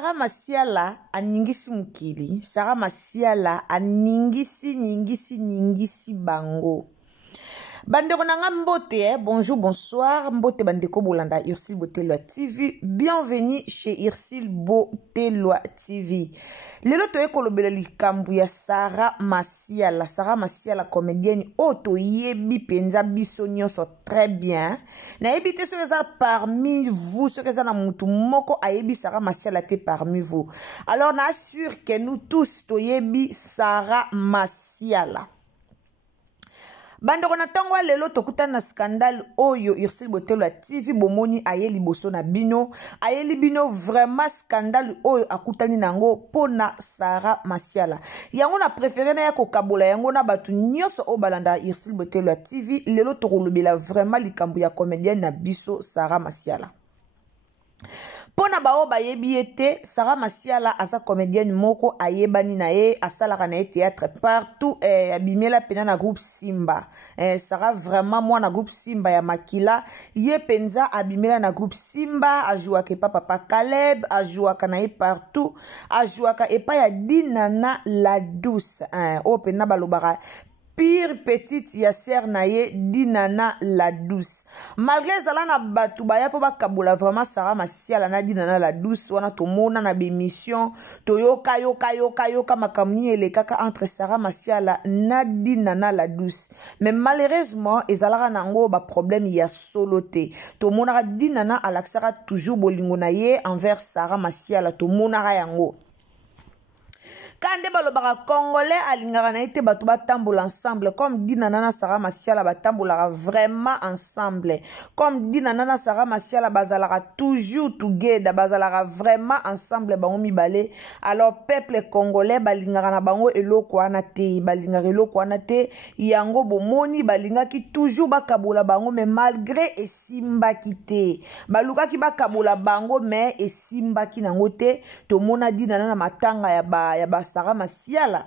Sarah Masiala aningisi mukili. Sarah Masiala ningisi bango. Bandeko nanga mbote, bonjour, bonsoir. Mbote bandeko bolanda Ursule Botelwa TV. Bienvenue chez Ursule Botelwa TV. Lelo toye kolobela likambu ya Sarah Masiala. Sarah Masiala comédienne oto yebi penza biso nyonso très bien. Na yebi te ceux parmi vous, ceux qui sont na mutu moko ayebi Sarah Masiala te parmi vous. Alors na assure que nous tous toyebi Sarah Masiala. Bandeko na tango lelo tokutana na scandale oyo Ursule Botelwa TV bomoni ayeli boso na bino ayeli bino vraiment scandale oyo akutani nango pona Sarah Masiala yango na préféré na ya kokabola yango na batu nyonso o balanda Ursule Botelwa TV lelo tokolobela vraiment likambu ya comédienne na biso Sarah Masiala. Pona bao bayebi ete Sarah Masiala asa comédienne moko ayebani na ye asalaka na théâtre partout abimela pena na groupe Simba. Sarah vraiment moi na groupe Simba ya Makila ye penza abimela na groupe Simba ajuaka papa Caleb ajuaka na ye partout ajuaka epa ya Dinana la douce o pena balobaka pire petite ya sœur na ye Dinana la douce. Malgré zala na batu baya po bakabola vraiment Sarah Masiala na Dinana la douce wana tomona na bémission toyoka yoka makamni elekaka entre Sarah Masiala na Dinana la douce. Mais malheureusement ezalaka nango ba problème ya soloté. Tomona Dinana alaksaka toujours bolingo na ye envers Sarah Masiala tomona yango. Kande balobaka congolais alingaka na ete batu batambola ensemble comme Dinana na Sarah Masiala batambolaka vraiment ensemble comme Dinana na Sarah Masiala bazalaka toujours together bazalaka vraiment ensemble bango mibale. Alors peuple congolais balingaka na bango eloko wana te balingaka eloko wana te yango bomoni balingaki toujours bakabola bango mais malgré esimbaki te balukaki bakabola bango mais esimbaki nango te tomona Dinana na matanga ya ba Sarah Masiala.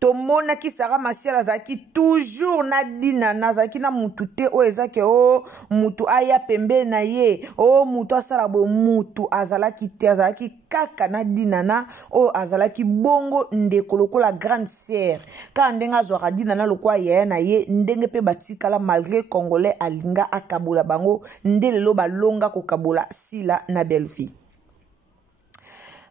Tomona ki Sarah Masiala zaki toujours na Dinana zaki na mutu te o ezake o mutu aya pembe na ye o mutu asala bo mutu azalaki te azalaki kaka na Dinana o azalaki bongo ndeko lokola grande sœur ka ndenga zwaka Dinana lokwa yaya na ye ndenge pe batikala malgré congolais alinga akabola bango ndelelo balonga kokabola sila na Belfi.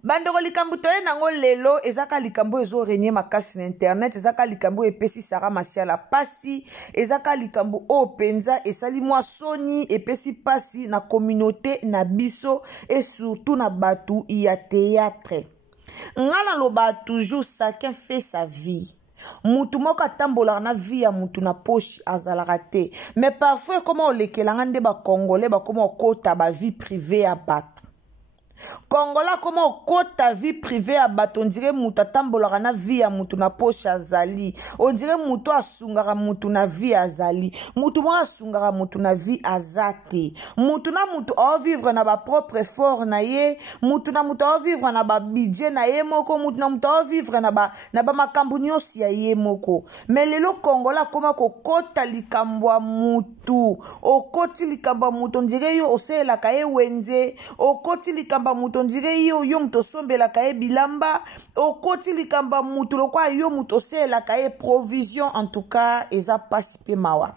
Bandeko likambu toye nango lelo ezaka likambu ezo renye makasi na internet ezaka likambu epesi Sarah Masiala pasi ezaka likambu o penza esali mwa soni epesi pasi na communauté na biso et surtout na batu ya théâtre. Ngala loba toujours chacun fait sa vie. Mutu moka tambola na vie ya mutu na poche azalaka te mais parfois comment olekelanga nde ba congolais ba comment okota ba vie privée ya batu. Kongola comment kota vie privée à bato on dirait muta tambolaka na vie ya mutu na poche azali on dirait mutu asungaka mutu na vie azali mutu mo asungaka mutu na vie azate mutu na mutu o vivre na ba propre effort na ye mutu na mutu o vivre na ba budget na ye moko mutu na mutu o vivre na ba makambu nyonso ya ye moko mais lelo Kongola comment kokota likambo mutu okoti likambo mutu on dirait yo oselaka ye wenze okoti likambo mutu ndire yo muto sombela kaye bilamba okoti likamba mutu lokwa yo muto sela kaye provision en tout cas eza pasipe mawa.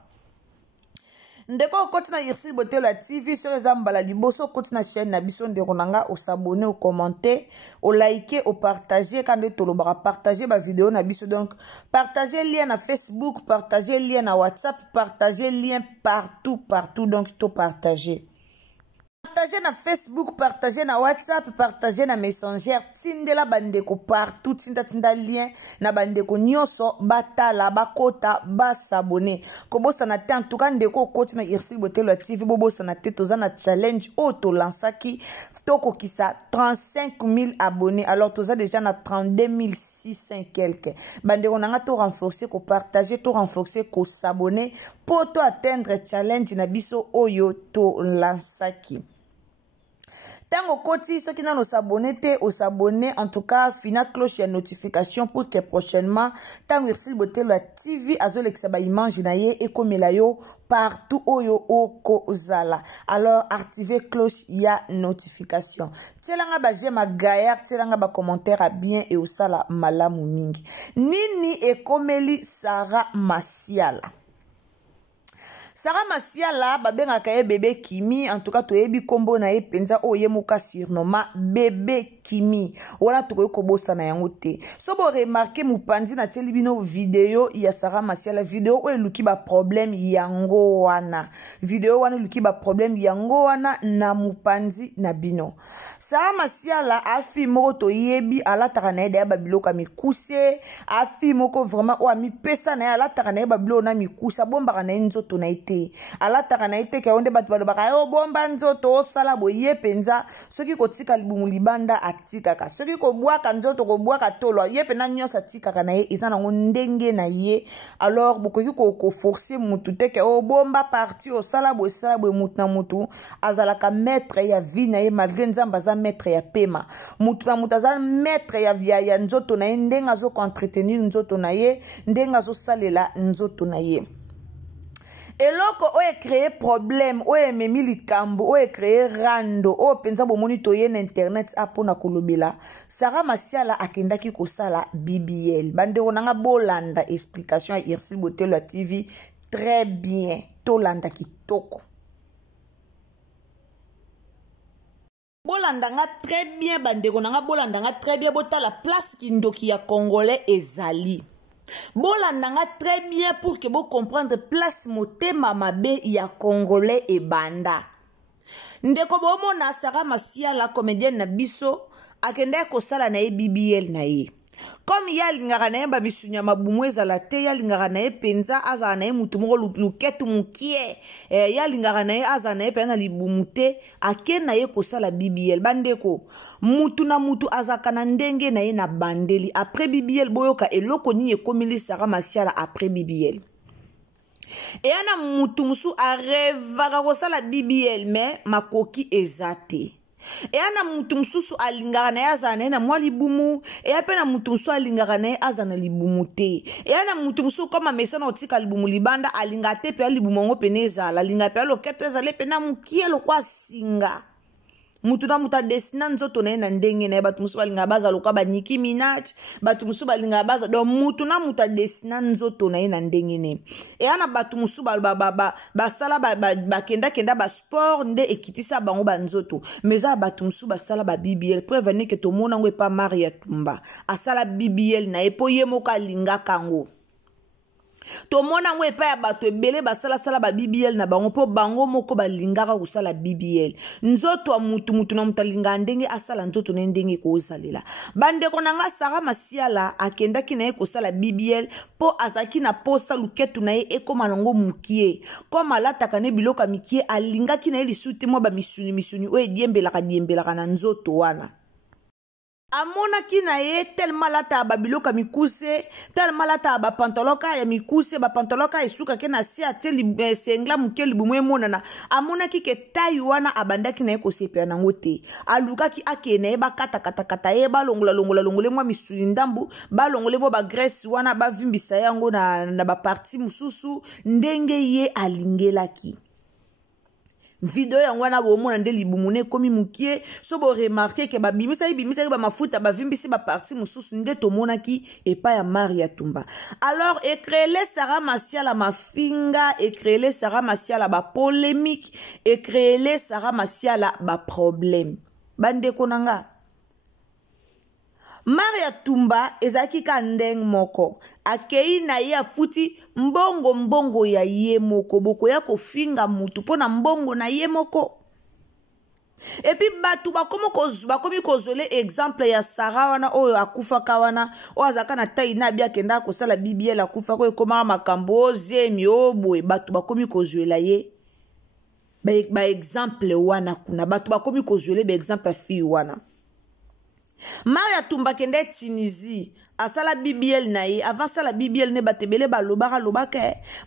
Ndeko okoti na Ursule Botelwa TV sur les ambala liboso okoti na chaîne na biso ndeko nanga o s'abonner o commenter o liker o partager quand to lobara partager ba vidéo na biso donc partager lien na Facebook partager lien na WhatsApp partager lien partout donc to partager. Partagez na Facebook, partagez na WhatsApp, partagez na Messenger, tindela bandeko partout, tinda lien na bandeko nyonso batala bakota basabone. Kobosa na te en tout cas ndeko koti na Ursule Botelwa TV bobosa na te toza na challenge auto lansaki toko kisa 35 000 abonnés. Alors toza déjà na 32 600 quelques. Bandeko nanga to renforcer ko partager to renforcer ko s'abonner pour to atteindre challenge na biso oyo to lansaki. Tango koti ceux qui n'ont s'abonner au s'abonner en tout cas fina cloche ya notification pour que prochainement tango Irsil Botelo TV azole ba image na ye et comme yo partout oyo oko zala. Alors activez cloche ya notification. Tselanga ba j'aime ma gaillard, tselanga ba commentaire à bien et au sala malamu mingi. Nini e komeli Sarah Masiala. Sarah Masiala babenga kaye bébé Kimi en tout cas to yebi kombo na ye penza o ye muka surnommé bébé Kimi wala to ko bossa na yango te so bo remarquer mupanzi na teli bino vidéo ya Sarah Masiala vidéo o luki ba problème yango wana vidéo wana luki ba problème yango wana na mupanzi na bino Sarah Masiala afi moko to yebi ala takana ya babiloka mikuse afi moko vraiment o ami pesa na ala takana babilo na mikusa bomba na nzoto na ite ala takana ite ka onde batu balobaka yo bomba nzoto osala boye penza soki kotika libumu libanda atikaka soki ko bwaka nzoto ko bwaka tolo ye pena nyosa tikaka na ye izana ndenge na ye alors bokoki ko forcer mutu te ke o bomba parti osala boye mutu na mutu azala ka maître ya vie na ye malgré nzamba za maître ya pema mutu na mutu azala maître ya nzoto na ye ndenga zo entretenir nzoto na ye ndenga zo salela nzoto na ye. Eloko oye créé problème oye memi likambo oye créé rando o penza bomoni toye na internet apona kolobela Sarah Masiala akendaki kosala BBL bandeko nanga bolanda explication ya Irsil Botelo TV très bien tolanda kitoko bolanda nga très bien bandeko nanga bolanda nga très bien botala place kindoki ya congolais ezali bolanda nga très bien pour que vous comprendre place motema mabe ya congolais et banda ndeko bomona Sarah Masiala comédienne na biso akende kosala na ye BBL na ye comme ya lingaka na ye ba misunya mabumu ezala te ya lingaka na ye penza azala na ye mutu moko luketu mukie ya lingaka na ye azala na ye penza na libumu te ake na ye kosala BBL bandeko mutu na mutu azaka na ndenge na ye na bandeli après BBL boyoka eloko nini ekomeli Sarah Masiala après BBL eyana mutu musu arevaka kosala BBL mais makoki ezate eyana mutu mususu alingaka na ye azala na ye na mwa libumu eya pe na mutu musu alingaka na ye azala na libumu te eyana mutu musu koma mesana otika libumu libanda alinga te pe libumu yango pene ezala alinga pe loketo ezala pe na mukie lokwa singa mutu na mutu adesina nzoto na ye na ndenge na ye bato musu balinga baza lokwa ba Nicki Minaj bato musu balinga baza donc mutu na mutu adesina nzoto na ye na ndenge ne eyana bato musu basala bakenda ba sport nde ekitisa bango ba nzoto mais za bato musu basala ba BBL preuve ne ke to mona ngo pa Maria Tumba asala BBL na ye po ye moko alinga kango to mona ngwe pa ya bato ebele basala ba BBL na bango po bango moko balingaka kusala BBL nzoto wa mutu na mutalinga ndenge asala nzoto na ndenge ko osalela bandeko nanga Sarah Masiala akendaki na ye kosala BBL po azaki na posa luketu na ye ekoma nango mukie koma lataka ne biloka mikie alingaki na ye lisuti mo ba misuni oye diembelaka na nzoto wana amona kina ye tellement lata babiloka mikuse tellement lata ba pantaloka ya mikuse ba pantaloka esuka ke na si ateli sengla mukeli bumwe monana amona kike tayi wana abandaki na ye kosepela nango te alukaki akena ye bakata ye balongola mwa misuli ndambu balongole mo ba graisse wana bavimbisa yango na ba parti mususu ndenge ye alingelaki video yango na bomona nde libumune komi mukie so bo remarquer ke bimisa ba mafuta ba vimbisi ba parti mususu nde tomonaki epa ya Maria Tumba alors écréer Sarah Masiala mafinga écréer Sarah Masiala ba polémique écréer Sarah Masiala ba problème bande konanga Maria Tumba ezaki ka ndeng moko akei na ye afuti mbongo ya ye moko boko ya kofinga mutu pona mbongo na ye moko epi batu bakomi kozole exemple ya Sarah wana oyo akufaka wana o azaka na tayi na bia kenda kosala BBL akufa ko ekoma makambo zemi obwe batu bakomi kozwela ye ba exemple wana kuna batu bakomi kozwele ba exemple fi wana Maria Tumba kende Tunisie asala BBL na ye avant ça la BBL ne batebele balobaka lobaka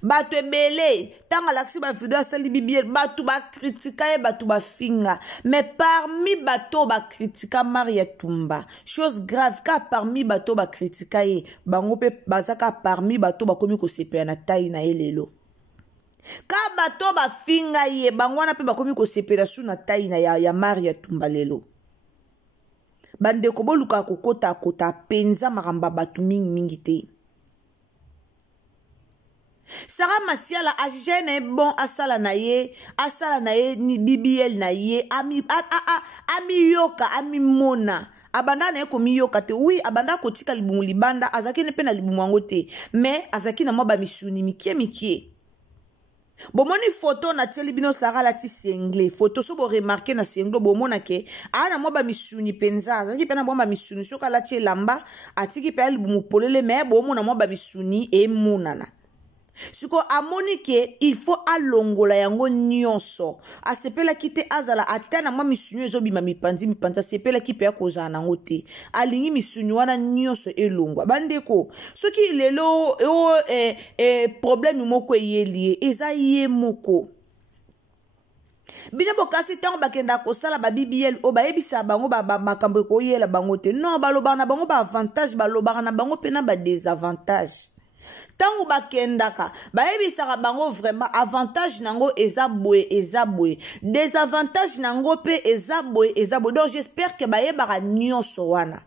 batebele tanga laksi ba video asali BBL batu ba kritika ye batu ba finga mais parmi bato ba kritika Maria Tumba chose grave ka parmi bato ba kritika ye bango pe bazaka parmi bato ba komi ko sepela na tayi na ye lelo ka bato ba finga ye bango na pe ba komi ko sepela su na tayi na ya Maria Tumba lelo bandeko boluka kokota kota penza maramba batu mingi te. Sarah Masiala a gêné bon asala na ye ni BBL na ye ami yoka ami mona abanda na komi yoka te oui abanda kotika libumu libanda azaki ne pe na libumu yango te mais azaki na mwa ba misuni mikie bomoni photo na telebino Sarah lati sengle photo so bo remarquer na sengle bomona ke ana mwa ba misuni penza azaki pe na mwa ba misuni soka lati lamba atiki pe libumu polele mais bomona mwa ba misuni e munana siko amoni ke il faut alongola yango nyonso asepela kite azala atana mwa misuni ezobima mipanza sepela kipe akozana nango te alingi misuni wana nyonso elongwa bandeko soki lelo problème moko yelie eza ye moko bine bokasi tango bakenda kosala ba BBL o bayebisa bango ba makambo ko yela bango te non balobana na bango ba avantage balobana na bango pe na ba désavantage tango bakendaka bayebisaka bango vraiment avantage nango eza boye désavantage nango pe eza boye donc j'espère que bayebaka nyonso wana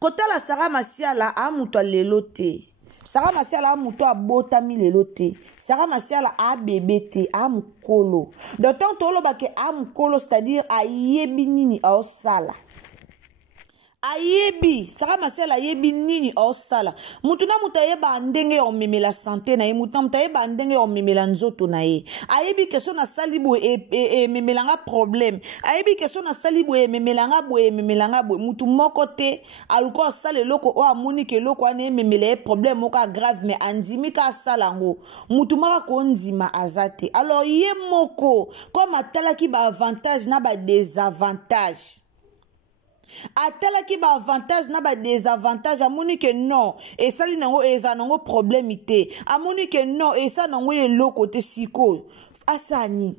kotala Sarah Masiala a muto lelo te Sarah Masiala a muto abotami lelo te Sarah Masiala a bébé te a mukolo d'autant tolo bake a mukolo c'est-à-dire ayebi nini osala ayebi Sarah Masiala ayebi nini osala mutuna mutayeba ndenge o memela santé na ye mutuna mutayeba ndenge o memela nzoto na ye ayebi keso na salibo memelanga problème ayebi keso na salibo memelanga boye mutu moko te aluko sala loko o amoni ke loko ane memela problème moko grave mais andimi ka sala ngo mutu maka ko ndima azate alors ye moko comme atalaki ba avantage na ba désavantage atalaki ba avantage na ba désavantage amoni ke non esali nango eza nango problème te amoni ke non esa nango eloko te siko asani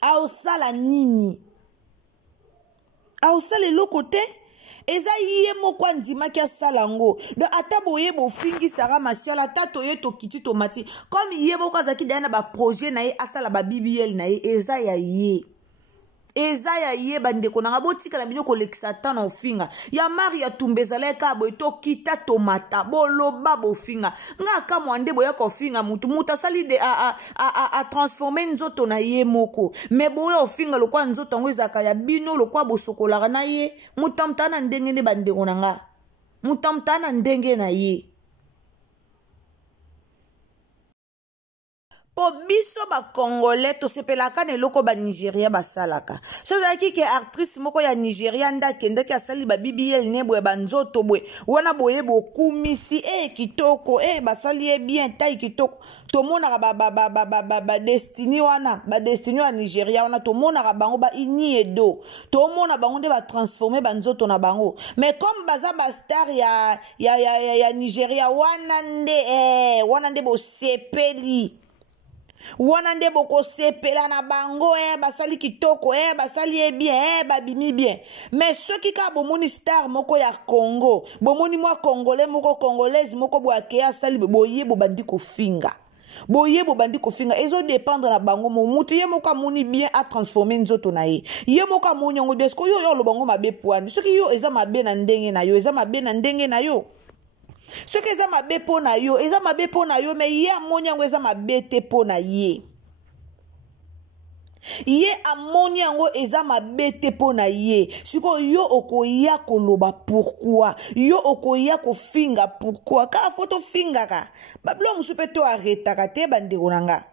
aosala nini aosala eloko te eza ye moko andimaki asala ngo donc ata boye bofingi Sarah Masiala ata toye tokiti tomati comme ye moko azaki daya na ba projet na ye asala ba BBL na ye eza ya ye bandeko nanga botika na bino kolekisa tana ofinga ya Maria Tumba ezaleka boye tokita tomata boloba bofinga nga ka mwande boya kofinga mutu asali de a transformer nzoto na ye moko mais boye ofinga lokwa nzoto ngo ezaka ya bino lokwa bosokolaka na ye mutamtana ndenge ne bandeko nanga mutamtana ndenge na ye po biso ba Congolais to sepelaka ne loko ba Nigeria basalaka so zaki ke actrice moko ya Nigeria ndakende ki asali ba BBL ne boye banzoto boye wana boye bokumisi kitoko basali bien taille kitoko to mona ba destiny wana ba destiny wa Nigeria wana to mona bango ba ini edo to mona bango nde ba transformer banzoto na bango mais comme baza ba star ya Nigeria wana nde bo sepeli wana nde boko sepela na bango basali kitoko basali bien babimi bien mais ceux qui ka bomoni star moko ya Congo bomoni mwa congolais moko congolaise moko bo akeya sali boye bo bandi kofinga ezo dépendre na bango mutu ye moko amoni bien a transformer nzoto na ye moko amoni ngo bien sko yo lo bango mabe poani ceux qui yo eza mabe na ndenge na yo ce que eza mabe po na yo mais ye amoni yango eza mabe te po na ye amoni yango eza mabe te po na ye siko yo okoya koloba pourquoi yo okoya kofinga pourquoi ka foto finga ka bablo musu pe to arretaka te bandeko nanga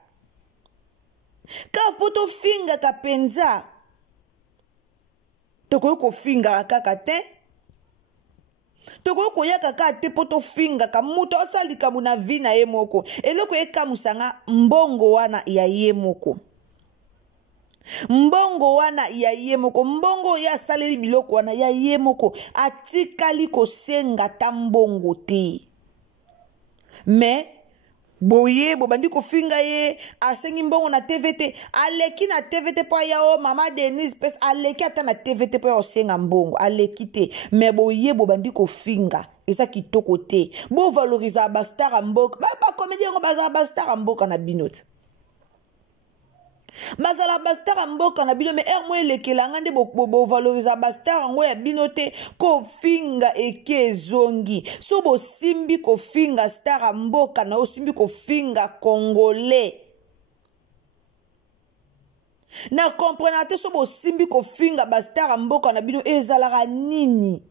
ka foto finga ka penza toko ko finga kaka te toko koya kaka te poto finga ka muto osalika muna vina ye moko eloko ekamusanga mbongo wana ya ye moko mbongo wana ya ye moko, mbongo ya saleli biloko wana ya ye moko, atikali kosenga ta mbongo te. Mais boye bobandi kofinga ye asengi mbongo na TVT, aleki na TVT po ya o mama Denise pes, aleki ata na TVT po ya osenga mbongo, aleki te. Mais boye bobandi kofinga eza kitoko te. Bo valoriza ba star mboka, ba comédien ngo baza ba star mboka na binot. Bazala bastar mboka na bino, mais mo elekela ngande bo valoriza bastar ngo ya binote ko finga eke zongi. So bo simbi ko finga star mboka na o simbi ko finga congolais. Na comprenate so bo simbi ko finga bastar mboka na bino ezalara nini?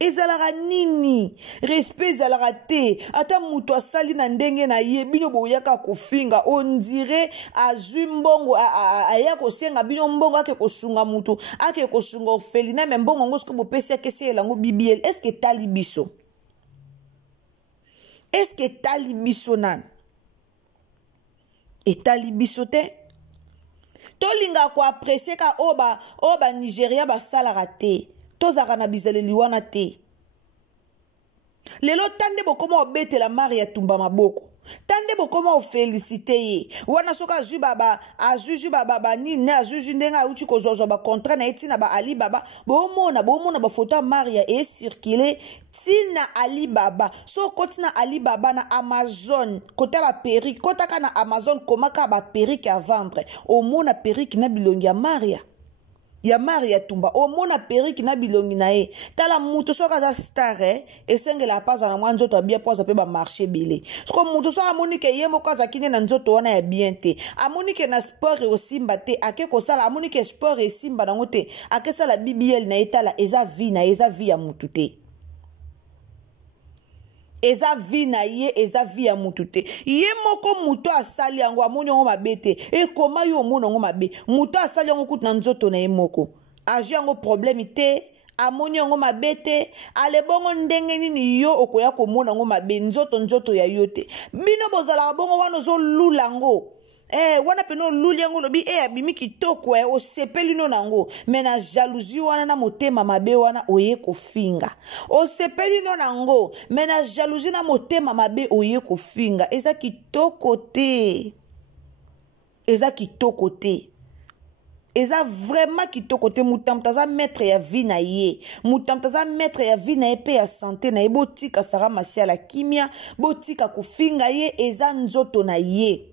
Ezalara nini? Respect ezalara te. Ata mutu asali na ndenge na ye bino boyaka kofinga, on dirait azwi mbongo aya kosenga bino mbongo ake kosunga mutu, ake kosunga orphelina, mais mbongo ngo sko bopesi akese elango bibiel. Est-ce que tali biso? Est-ce que tali biso nan? Et tali biso te? Tolinga ko apprécier ka oba Nigeria ba salara te. Tozaka na bizaleli wana te. Lelo tande bokoma obete la mari ya tumba maboko. Tande bokoma ofélicité ye. Wana soka azu baba nini azu ndenga uti kozozwa ba contrat na etina ba Ali Baba. Bomona ba photo Maria e circuler tina Ali Baba. So kotina Ali Baba na Amazon, kota ba perruque, kota ka na Amazon komaka ba perruque à vendre. Omona perruque na bilongi ya Maria. Ya Maria tumba omona perruque na bilongi na ye. Tala mutu soka za star esenge la paza na mwa nzoto abia poza pe ba marché belé. Soko mutu soka amonike ye moko za kine na nzoto wana ya bien te. Amonike na sport e osimba te, ake ko sala amonike sport e simba na ngote, ake sala BBL na etala eza vie ya mutu te. Eza vie na ye, eza vie ya mutu te. Ye moko mutu asali yango amoni yango mabete. E koma yo omoni yango mabe. Mutu asali yango kutu na nzoto na ye moko. Aji yango problemi te. Amoni yango mabete. Ale bongo ndenge nini yo okoya komona yango mabe. Nzoto ya yo te. Bino bozala bongo wano zo lulango. Wana peno luli yango lobi abimi kitoko o sepeli no nango, mena jalousie wana na motema mabe wana oye kofinga. O sepeli no nango, mena jalousie na motema mabe oye kofinga. Eza kitoko te. Eza kitoko te. Eza vraiment kitoko te. Mutamtaza maître ya vie na ye. Mutamtaza maître ya vie na ye pe ya santé na ye. Botika Sarah Masiala kimia, botika kofinga ye, eza nzoto na ye.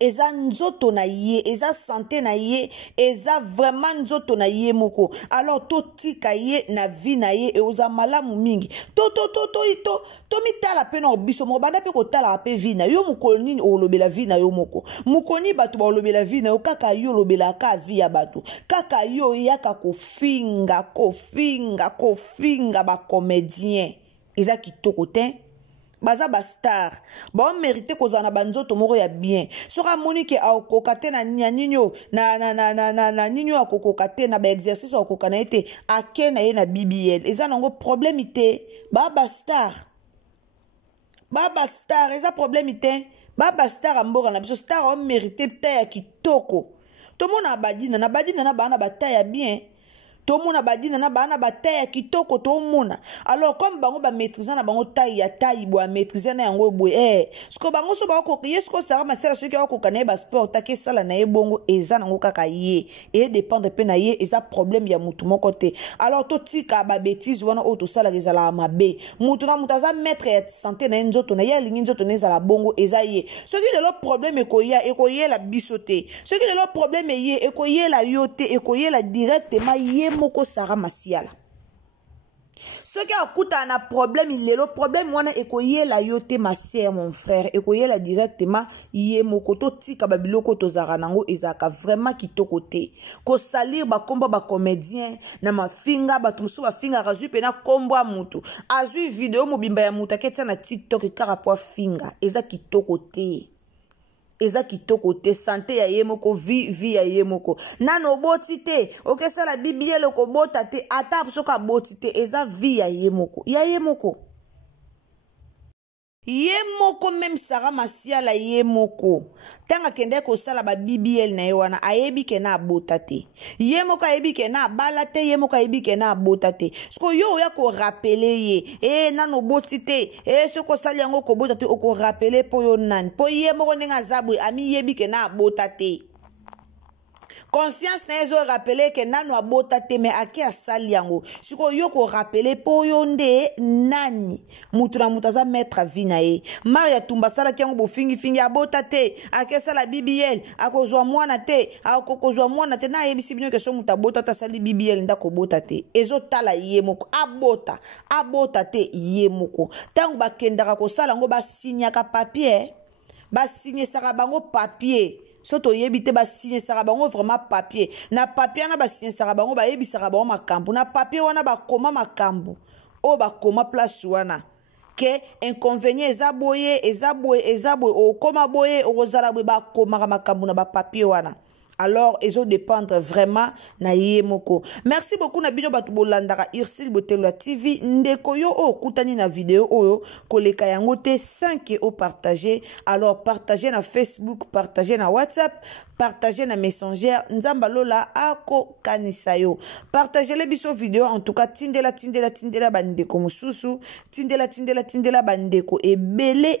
Eza nzoto na ye, eza santé na ye, eza vraiment nzoto na ye moko. Alors to tika ye na vie na ye e oza malamu mingi. To mitala pe na obiso mo banda pe ko tala pe vie na yo mukoni o lobela vie na yo moko. Mukoni batu ba lobela vie na yo kaka yo lobela ka vie ya batu. Kaka yo yaka kofinga ba comédien. Eza kitoko te. Baza ba star ba mérité kozana banzoto moko ya bien. Soka Monique a kokate na ninyo na ninyo a kokate na ba exercice a kokana ete akena ye na BBL. Eza nango problème ite baba star eza problème ite baba star amboka na biso star a mérité ta ya kitoko. To mona badina na bana bataya bien. To mona badina na bana bataya kitoko to mona. Alors comme bango ba maîtriser na bango taille ya taille bo maîtriser na yango boye sko bango so ba ko yesko Sarah Masiala soki ko kana ba sport take sala na ye bongo eza nango kaka ye et dépendre pe na ye eza problème ya mutu moko te. Alors to tika ba bêtise wana o to sala ezala mabe mutu na mutaza maître ya santé na nzoto na ya lingi nzoto na ezala bongo eza ye soki de lo problème ekoye la bisote soki de lo problème ye ekoye la yote ekoye la directement ye moko Sarah Masiala. Ce qui a coûté un problème, il est le problème. Moi, ekoye la yote ma sœur, mon frère. Ekoye la directement. Yé mokoto tika babiloko to zaranango ezaka vraiment kitoko te. Ko salir ba komba ba comédien na ma finga ba tumsu ba finga razui pena komba mutu. Azui vidéo mobimba ya muta ketia na TikTok karapo finga. Eza kitoko te. Eza kitoko te santé ya yemoko vie ya yemoko nano boti te okesa la BBL ko bota te ata soka boti te eza vie ya yemoko Ye moko même Sarah Masiala ye moko tanga kende ko sala ba BBL na ye wana ayebi ke na abota te. Ye moko ayebi ke na abala te, ye moko ayebi ke na abota te. Sko yo ya ko rappeler ye nano boti te soko sali yango ko bota te o ko rappeler po yo nan po ye moko nenga zabwe ami yebi ke na abota te. Conscience na ezo rappeler que nano abota te me ake asali yango. Siko yo ko rappeler po yo nde nani. Mutu na mutaza mettre vie na ye. Maria tumba sala kiango bo fingi abota te. Ake sala BBL. Ako zwa mwana te. Ako zwa mwana te. Na yebisi bino ke so muta bota ta sali BBL nda ko bota te. Ezo tala ye moko. Abota. Abota te ye moko. Tango ba kendaka ko sala ngo ba signer ka papier. Ba signer saka bango papier. Soto yebite ba signer sarabango vraiment papier. Na papier na ba signer sarabango ba yebi sarabango makambu. Na papier wana ba koma makambu. O ba koma place wana. Ke inconvénient ezaboye o koma boye o rozala boye ba koma makambu na ba papier wana. Alors, ils ont dépendre vraiment na yemoko. Merci beaucoup na bino batu bolandaka Ursule Botelwa TV. Ndeko yo o kutani na vidéo oyo koleka yango te 5 o partager. Alors partagez na Facebook, partagez na WhatsApp, partagez na Messenger. Nzamba lola ako kanisa yo. Partagez les biso vidéo en tout cas tindela bandeko mususu, tindela bandeko ebele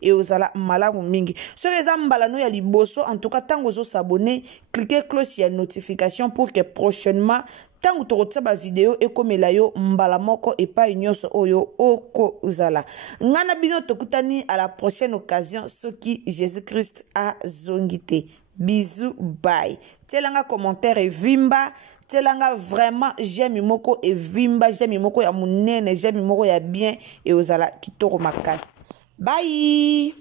et ozala malamu mingi. So les ambala no ya liboso en tout cas tango s'abonner, cliquez cloche ya notification pour que prochainement tango to ba vidéo e komela yo mbala moko e pa nyonso oyo oko uzala. Ngana bino tokutani à la prochaine occasion soki Jésus-Christ a zongité. Bisous, bye. Telanga commentaire et vimba, telanga vraiment j'aime moko et vimba, j'aime moko ya munene, j'aime moko ya bien et uzala kitoro makas. Bye.